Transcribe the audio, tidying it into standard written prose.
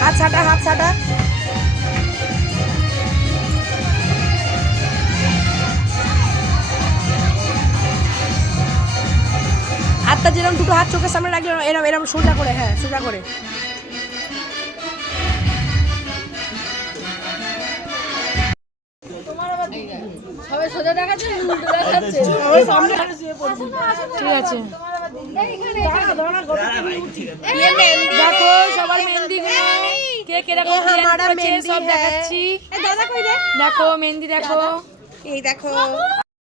हाथ छाटा हाथ छाटा हाथটা যেরকম দুটো হাত চোখের সামনে রাখলে এরকম এরকম সোজা করে, হ্যাঁ সোজা করে। সবাই সোজা দেখাচ্ছে, উল্টো দেখাচ্ছে। ঠিক আছে, দেখো সবার মেহেন্দি কে কিরকম সব দেখাচ্ছি। দেখো মেহেন্দি দেখো, এই দেখো।